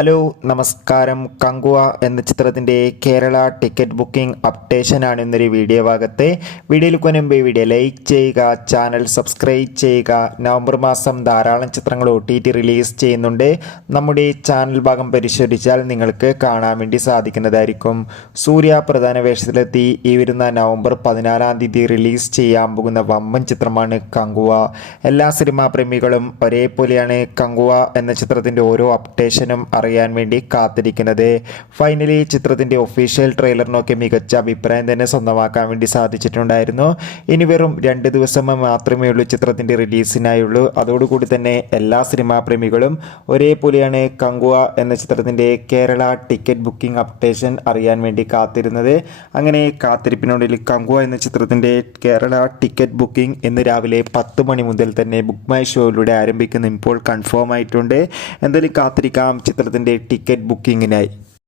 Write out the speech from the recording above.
Hello നമസ്കാരം. കങ്കുവ എന്ന ചിത്രത്തിൻ്റെ കേരള ടിക്കറ്റ് ബുക്കിംഗ് അപ്ഡേഷനാണ് ഇന്നൊരു വീഡിയോ ഭാഗത്തെ. വീഡിയോയിൽ മുൻപ് വീഡിയോ ലൈക്ക് ചെയ്യുക, ചാനൽ സബ്സ്ക്രൈബ് ചെയ്യുക. നവംബർ മാസം ധാരാളം ചിത്രങ്ങൾ OTT റിലീസ് ചെയ്യുന്നുണ്ട്. നമ്മുടെ ചാനൽ ഭാഗം പരിശോധിച്ചാൽ നിങ്ങൾക്ക് കാണാൻ വേണ്ടി സാധിക്കുന്നതായിരിക്കും. സൂര്യ പ്രധാന വേഷത്തിലെത്തി ഈ വരുന്ന നവംബർ 14-ാം തീയതി റിലീസ് ചെയ്യാൻ പോകുന്ന വമ്പൻ ചിത്രമാണ് കങ്കുവ. എല്ലാ സിനിമാ പ്രേമികളും ഒരേപോലെയാണ് കങ്കുവ എന്ന ചിത്രത്തിൻ്റെ ഓരോ അപ്ഡേഷനും അറിയാൻ വേണ്ടി കാത്തിരിക്കുന്നത്. ഫൈനലി ചിത്രത്തിൻ്റെ ഒഫീഷ്യൽ ട്രെയിലറിനൊക്കെ മികച്ച അഭിപ്രായം തന്നെ സ്വന്തമാക്കാൻ വേണ്ടി സാധിച്ചിട്ടുണ്ടായിരുന്നു. ഇനി വെറും 2 ദിവസം മാത്രമേ ഉള്ളൂ ചിത്രത്തിൻ്റെ റിലീസിനായുള്ളൂ. അതോടുകൂടി തന്നെ എല്ലാ സിനിമാ പ്രേമികളും ഒരേപോലെയാണ് കങ്കുവ എന്ന ചിത്രത്തിൻ്റെ കേരള ടിക്കറ്റ് ബുക്കിംഗ് അപ്ഡേഷൻ അറിയാൻ വേണ്ടി കാത്തിരുന്നത്. അങ്ങനെ കാത്തിരിപ്പിനുള്ളിൽ കങ്കുവ എന്ന ചിത്രത്തിൻ്റെ കേരള ടിക്കറ്റ് ബുക്കിംഗ് ഇന്ന് രാവിലെ 10 മണി മുതൽ തന്നെ ബുക്ക് മൈ ഷോയിലൂടെ ആരംഭിക്കുന്നു. ഇപ്പോൾ കൺഫേം ആയിട്ടുണ്ട്. എന്തായാലും കാത്തിരിക്കാം ചിത്രത്തിൻ്റെ ടിക്കറ്റ് ബുക്കിങ്ങിനായി.